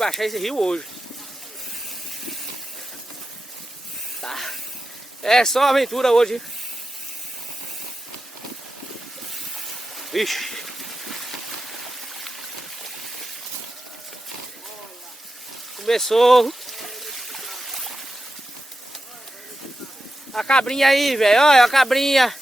baixar esse rio hoje. Tá. É só aventura hoje. Vixe. Começou. A cabrinha aí, velho. Olha a cabrinha.